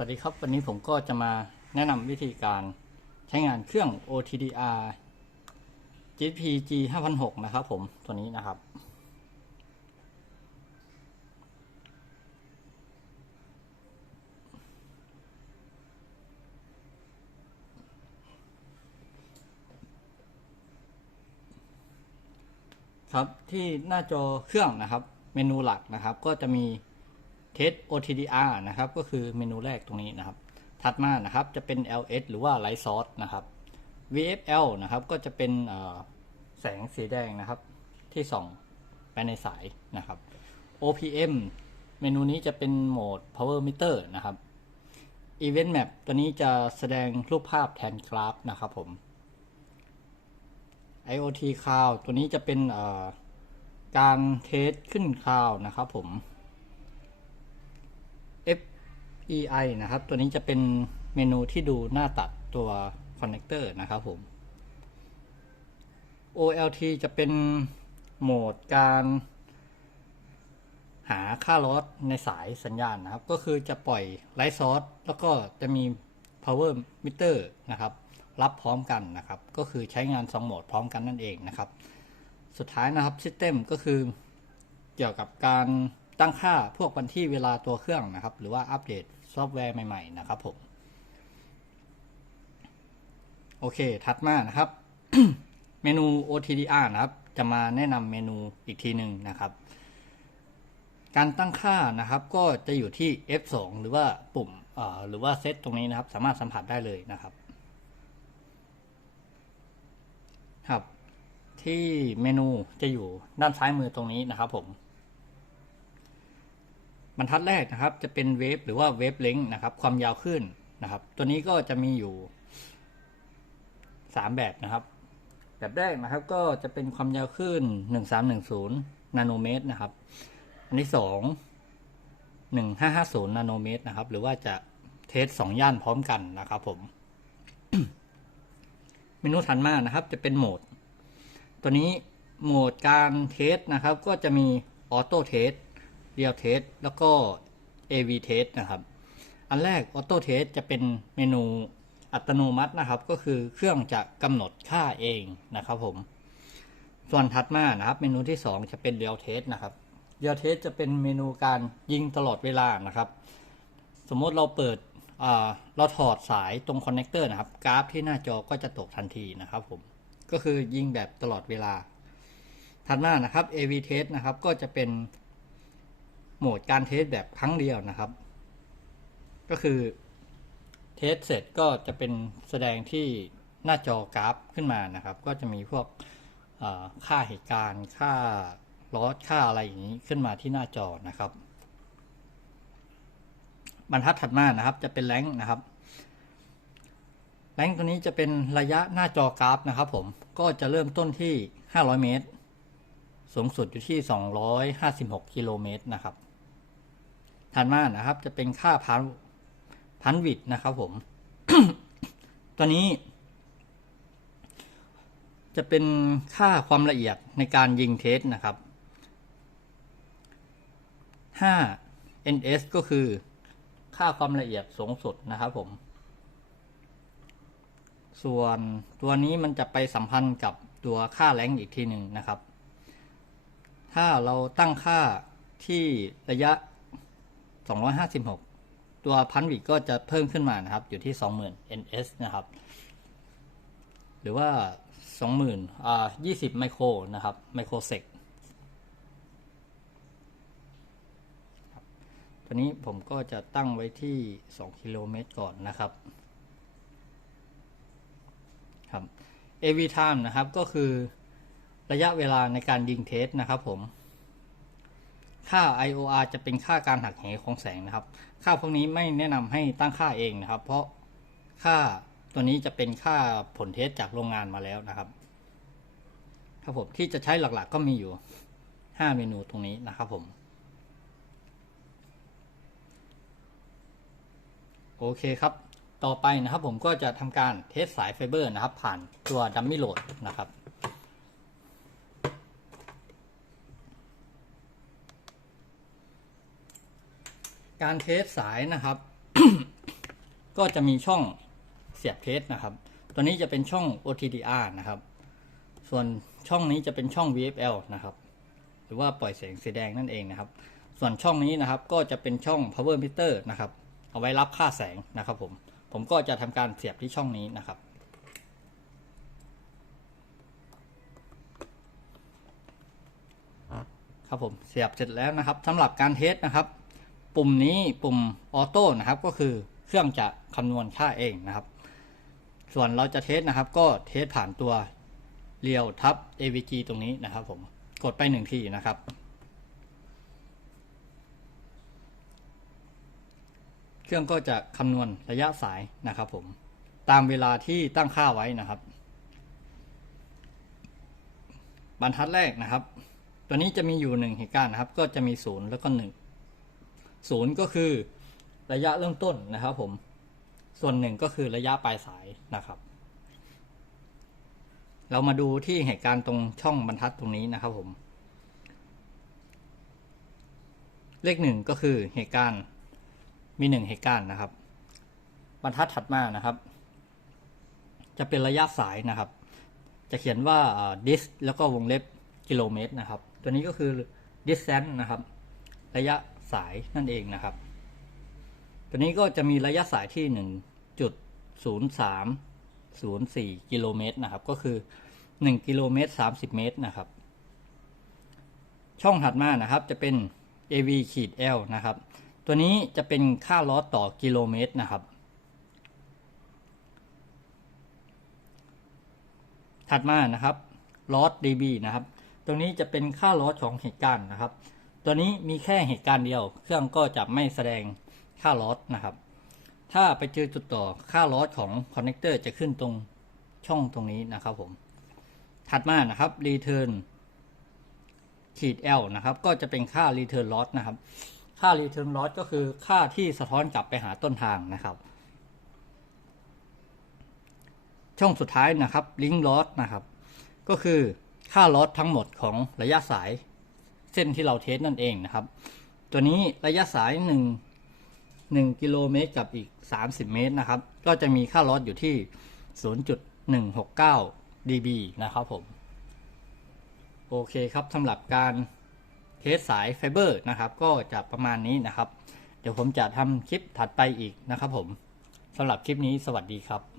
วัสดีครับ วันนี้ผมก็จะมาแนะนำวิธีการใช้งานเครื่อง OTDR GPG 5006 นะครับผมตัวนี้นะครับ ครับที่หน้าจอเครื่องนะครับ เมนูหลักนะครับ ก็จะมี Test OTDR นะครับ ก็คือเมนูแรกตรงนี้นะครับ ถัดมานะครับจะเป็น LS หรือว่า Light Source นะครับ VFL นะครับก็จะเป็นแสงสีแดงนะครับ ที่ส่องไปในสายนะครับ OPM เมนูนี้จะเป็นโหมด Power Meter นะครับ Event Map ตัวนี้จะแสดงรูปภาพแทนกราฟนะครับผม IoT Cloud ตัวนี้จะเป็นการเทสขึ้นคลาวนะครับผม E.I. นะครับ ตัวนี้จะเป็นเมนูที่ดูหน้าตัดตัวคอนเน c เตอร์นะครับผม OLT จะเป็นโหมดการหาค่าลอสในสายสัญญาณนะครับ ก็คือจะปล่อยไลท์ซอสแล้วก็จะมี power meter นะครับ รับพร้อมกันนะครับ ก็คือใช้งาน 2 โหมดพร้อมกันนั่นเองนะครับ สุดท้ายนะครับ System ก็คือเกี่ยวกับการ ตั้งค่าพวกวันที่เวลาตัวเครื่องนะครับ หรือว่าอัปเดตซอฟต์แวร์ใหม่ ๆ นะครับผม โอเค ถัดมานะครับ เมนู OTDR นะครับ จะมาแนะนำเมนูอีกทีหนึ่งนะครับ การตั้งค่านะครับ ก็จะอยู่ที่ F2 หรือว่าปุ่มเอ่อหรือว่าเซตตรงนี้นะครับ สามารถสัมผัสได้เลยนะครับ ครับ ที่เมนูจะอยู่ด้านซ้ายมือตรงนี้นะครับผม บรรทัดแรกนะครับ จะเป็นเวฟหรือว่าเวฟเลงนะครับ ความยาวขึ้นนะครับ ตัวนี้ก็จะมีอยู่ 3 แบบนะครับ แบบแรกนะครับก็จะเป็นความยาวขึ้น 1310 นาโนเมตรนะครับ อันที่ 2 1550 นาโนเมตรนะครับ หรือว่าจะเทสสองย่านพร้อมกันนะครับผม เมนูถัดมานะครับ จะเป็นโหมด ตัวนี้โหมดการเทสนะครับ ก็จะมีออโต้เทส เรียลเทสแล้วก็ AV เทสนะครับ อันแรกออโต้เทสจะเป็นเมนูอัตโนมัตินะครับ ก็คือเครื่องจะกำหนดค่าเองนะครับผม ส่วนถัดมานะครับ เมนูที่ 2 จะเป็นเรียลเทสนะครับเรียลเทสจะเป็นเมนูการยิงตลอดเวลานะครับ สมมติเราเปิดเราถอดสายตรงคอนเนคเตอร์นะครับ กราฟที่หน้าจอก็จะตกทันทีนะครับผม ก็คือยิงแบบตลอดเวลา ถัดมานะครับ AV test นะครับ ก็จะเป็น โหมดการเทสแบบครั้งเดียวนะครับ ก็คือเทสเสร็จก็จะเป็นแสดงที่หน้าจอกราฟขึ้นมานะครับ ก็จะมีพวกค่าเหตุการณ์ ค่าลอสค่าอะไรอย่างนี้ขึ้นมาที่หน้าจอนะครับ บรรทัดถัดมานะครับจะเป็นแรงนะครับแรงตัวนี้จะเป็นระยะหน้าจอกราฟนะครับผมก็จะเริ่มต้นที่ 500 เมตร สูงสุดอยู่ที่ 256 กิโลเมตรนะครับ ถัดมานะครับ จะเป็นค่าพันพันวิดนะครับผม ตัวนี้ จะเป็นค่าความละเอียดในการยิงเทสนะครับ5 ns ก็คือค่าความละเอียดสูงสุดนะครับผม ส่วนตัวนี้มันจะไปสัมพันธ์กับตัวค่าแรงอีกทีหนึ่งนะครับ ถ้าเราตั้งค่าที่ระยะ 256 ตัวพันวิกก็จะเพิ่มขึ้นมานะครับ อยู่ที่ 20,000 ns นะครับ หรือว่า 20,000อ่า20 ไมโครนะครับ ไมโครเซกตัวนี้ผมก็จะตั้งไว้ที่ 2 กิโลเมตรก่อนนะครับ ครับ AV time นะครับ ก็คือระยะเวลาในการยิงเทสนะครับผม ค่า IOR จะเป็นค่าการหักเหของแสงนะครับ ค่าพวกนี้ไม่แนะนำให้ตั้งค่าเองนะครับ เพราะค่าตัวนี้จะเป็นค่าผลเทสจากโรงงานมาแล้วนะครับ ครับผมที่จะใช้หลักๆก็มีอยู่ 5 เมนูตรงนี้นะครับผมโอเคครับ ต่อไปนะครับผมก็จะทำการเทสสายไฟเบอร์นะครับ ผ่านตัวดัมมี่โหลดนะครับ การเทสสายนะครับ ก็จะมีช่องเสียบเทสนะครับ ตัวนี้จะเป็นช่อง OTDR นะครับ ส่วนช่องนี้จะเป็นช่อง VFL นะครับ หรือว่าปล่อยเสียงสีแดงนั่นเองนะครับ ส่วนช่องนี้นะครับก็จะเป็นช่อง power meter นะครับ เอาไว้รับค่าแสงนะครับผม ผมก็จะทำการเสียบที่ช่องนี้นะครับครับผมเสียบเสร็จแล้วนะครับสำหรับการเทสนะครับ ปุ่มนี้ปุ่มออโต้นะครับก็คือเครื่องจะคำนวณค่าเองนะครับ ส่วนเราจะเทสนะครับก็เทสผ่านตัวเรียวทับ AVG ตรงนี้นะครับผมกดไปหนึ่งทีนะครับ เครื่องก็จะคำนวณระยะสายนะครับผมตามเวลาที่ตั้งค่าไว้นะครับ บรรทัดแรกนะครับ ตัวนี้จะมีอยู่หนึ่งเหตุการณ์นะครับ ก็จะมีศูนย์แล้วก็หนึ่ง ศูนย์ก็คือระยะเริ่มต้นนะครับผม ส่วนหนึ่งก็คือระยะปลายสายนะครับ เรามาดูที่เหตุการณ์ตรงช่องบรรทัดตรงนี้นะครับผม เลขหนึ่งก็คือเหตุการณ์มีหนึ่งเหตุการณ์นะครับ บรรทัดถัดมานะครับ จะเป็นระยะสายนะครับ จะเขียนว่า dis แล้วก็วงเล็บกิโลเมตรนะครับ ตัวนี้ก็คือ distance นะครับ ระยะ สายนั่นเองนะครับ ตัวนี้ก็จะมีระยะสายที่ 1.0304 กิโลเมตรนะครับ ก็คือ 1 กิโลเมตร 30 เมตรนะครับ ช่องถัดมานะครับจะเป็น AV ขีด L นะครับ ตัวนี้จะเป็นค่าล้อต่อกิโลเมตรนะครับ ถัดมานะครับลอส dB นะครับ ตรงนี้จะเป็นค่าลอสของเหตุการณ์นะครับ ตัวนี้มีแค่เหตุการณ์เดียว เครื่องก็จะไม่แสดงค่าลอสนะครับ ถ้าไปเจอจุดต่อค่าลอสของคอนเนคเตอร์จะขึ้นตรงช่องตรงนี้นะครับผม ถัดมานะครับ return ขีด L นะครับ ก็จะเป็นค่า return loss นะครับ ค่า return loss ก็คือค่าที่สะท้อนกลับไปหาต้นทางนะครับ ช่องสุดท้ายนะครับ link loss นะครับ ก็คือค่าลอสทั้งหมดของระยะสาย เส้นที่เราเทสนั่นเองนะครับ ตัวนี้ระยะสาย 1 1กิโลเมตรกับอีก 30 เมตรนะครับ ก็จะมีค่าลอสอยู่ที่ 0.169 dB นะครับผม โอเคครับสำหรับการเทสสายไฟเบอร์นะครับ ก็จะประมาณนี้นะครับ เดี๋ยวผมจะทำคลิปถัดไปอีกนะครับผมสำหรับคลิปนี้สวัสดีครับ